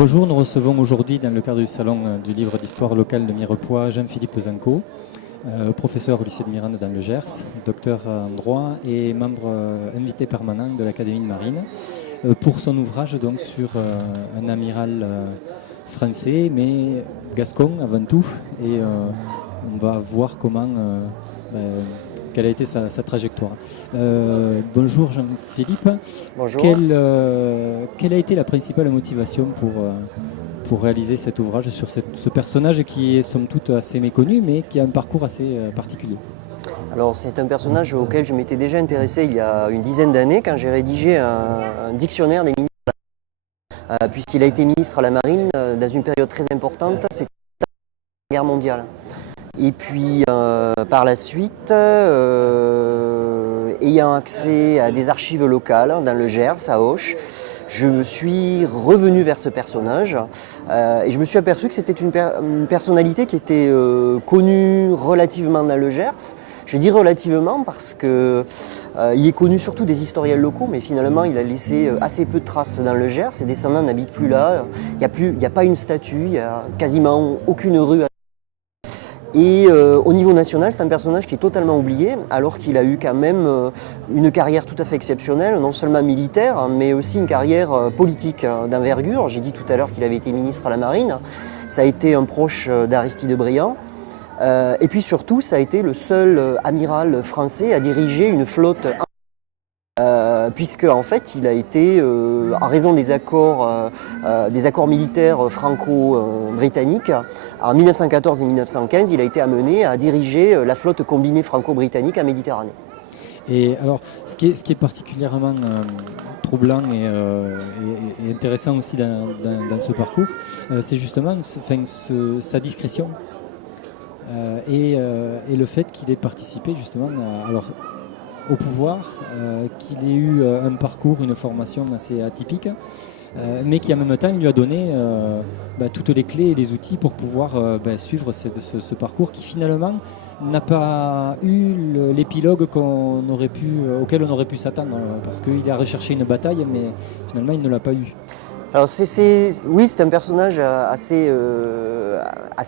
Bonjour, nous recevons aujourd'hui dans le cadre du salon du livre d'histoire locale de Mirepoix Jean-Philippe Zanco, professeur au lycée de Mirande dans le Gers, docteur en droit et membre invité permanent de l'Académie de Marine, pour son ouvrage donc sur un amiral français mais gascon avant tout, et on va voir comment quelle a été sa trajectoire. Bonjour Jean-Philippe. Bonjour. Quelle a été la principale motivation pour réaliser cet ouvrage sur ce personnage qui est somme toute assez méconnu mais qui a un parcours assez particulier? Alors c'est un personnage auquel je m'étais déjà intéressé il y a une dizaine d'années quand j'ai rédigé un dictionnaire des ministres, puisqu'il a été ministre à la Marine dans une période très importante, c'était la guerre mondiale. Et puis par la suite, ayant accès à des archives locales dans le Gers, à Auch, je me suis revenu vers ce personnage et je me suis aperçu que c'était une personnalité qui était connue relativement dans le Gers. Je dis relativement parce qu'il est connu surtout des historiens locaux, mais finalement il a laissé assez peu de traces dans le Gers. Ses descendants n'habitent plus là, il n'y a pas une statue, il n'y a quasiment aucune rue. Et au niveau national, c'est un personnage qui est totalement oublié, alors qu'il a eu quand même une carrière tout à fait exceptionnelle, non seulement militaire, mais aussi une carrière politique d'envergure. J'ai dit tout à l'heure qu'il avait été ministre à la Marine. Ça a été un proche d'Aristide Briand. Et puis surtout, ça a été le seul amiral français à diriger une flotte, puisque en fait, il a été, en raison des accords militaires franco-britanniques, en 1914 et 1915, il a été amené à diriger la flotte combinée franco-britannique en Méditerranée. Et alors, ce qui est particulièrement troublant et intéressant aussi dans ce parcours, c'est justement sa discrétion et le fait qu'il ait participé justement au pouvoir, qu'il ait eu un parcours, une formation assez atypique, mais qui en même temps lui a donné toutes les clés et les outils pour pouvoir suivre ce parcours qui finalement n'a pas eu l'épilogue auquel on aurait pu s'attendre, parce qu'il a recherché une bataille, mais finalement il ne l'a pas eu. Alors oui, c'est un personnage assez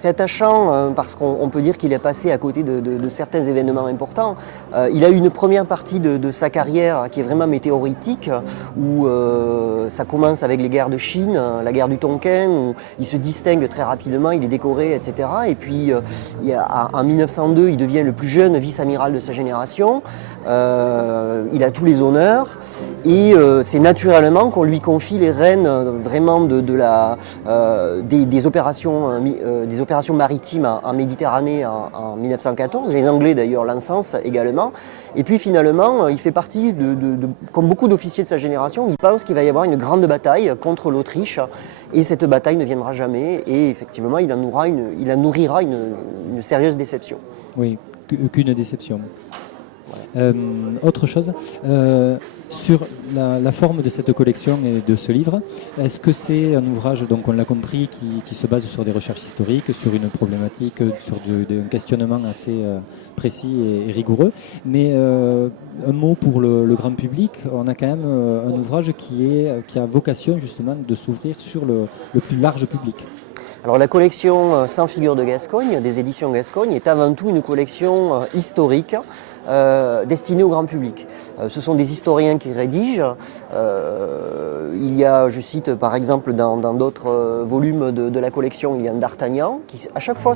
attachant, parce qu'on peut dire qu'il est passé à côté de certains événements importants. Il a eu une première partie de sa carrière qui est vraiment météoritique, où ça commence avec les guerres de Chine, la guerre du Tonkin, où il se distingue très rapidement, il est décoré, etc. Et puis en 1902, il devient le plus jeune vice-amiral de sa génération. Il a tous les honneurs et c'est naturellement qu'on lui confie les rênes vraiment des opérations maritimes en Méditerranée en 1914. Les Anglais d'ailleurs l'encensent également. Et puis finalement, il fait partie comme beaucoup d'officiers de sa génération, il pense qu'il va y avoir une grande bataille contre l'Autriche et cette bataille ne viendra jamais et effectivement il en nourrira une sérieuse déception. Oui, qu'une déception. Autre chose, sur la forme de cette collection et de ce livre, est-ce que c'est un ouvrage, donc on l'a compris, qui se base sur des recherches historiques, sur une problématique, sur un questionnement assez précis et rigoureux, mais un mot pour le grand public, on a quand même un ouvrage qui a vocation justement de s'ouvrir sur le plus large public. Alors la collection 100 figures de Gascogne, des éditions Gascogne, est avant tout une collection historique destinée au grand public. Ce sont des historiens qui rédigent. Il y a, je cite par exemple dans d'autres volumes de la collection, il y a un d'Artagnan, qui à chaque fois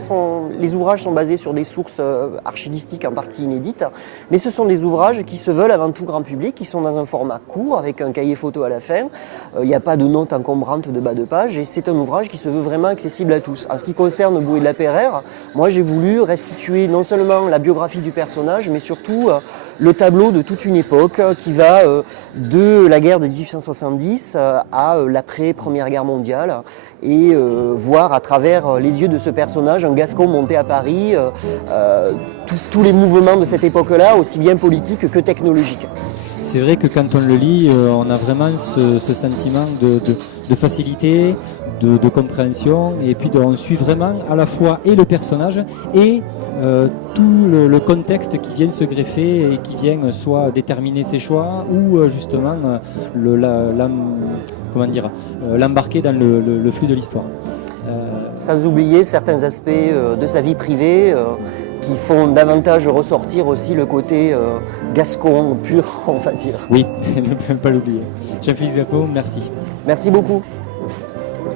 les ouvrages sont basés sur des sources archivistiques en partie inédites, mais ce sont des ouvrages qui se veulent avant tout grand public, qui sont dans un format court, avec un cahier photo à la fin. Il n'y a pas de notes encombrantes de bas de page, et c'est un ouvrage qui se veut vraiment accessible à tous. En ce qui concerne Boué de la Peyrère, moi j'ai voulu restituer non seulement la biographie du personnage, mais surtout le tableau de toute une époque qui va de la guerre de 1870 à l'après-première guerre mondiale et voir à travers les yeux de ce personnage, un Gascon monté à Paris, tous les mouvements de cette époque-là, aussi bien politiques que technologiques. c'est vrai que quand on le lit, on a vraiment ce sentiment de facilité, de compréhension, et puis on suit vraiment à la fois et le personnage et tout le contexte qui vient se greffer et qui vient soit déterminer ses choix ou justement l'embarquer dans le flux de l'histoire. Sans oublier certains aspects de sa vie privée qui font davantage ressortir aussi le côté gascon pur, on va dire. Oui, ne pas l'oublier. Jean-Félix Japot, merci. Merci beaucoup.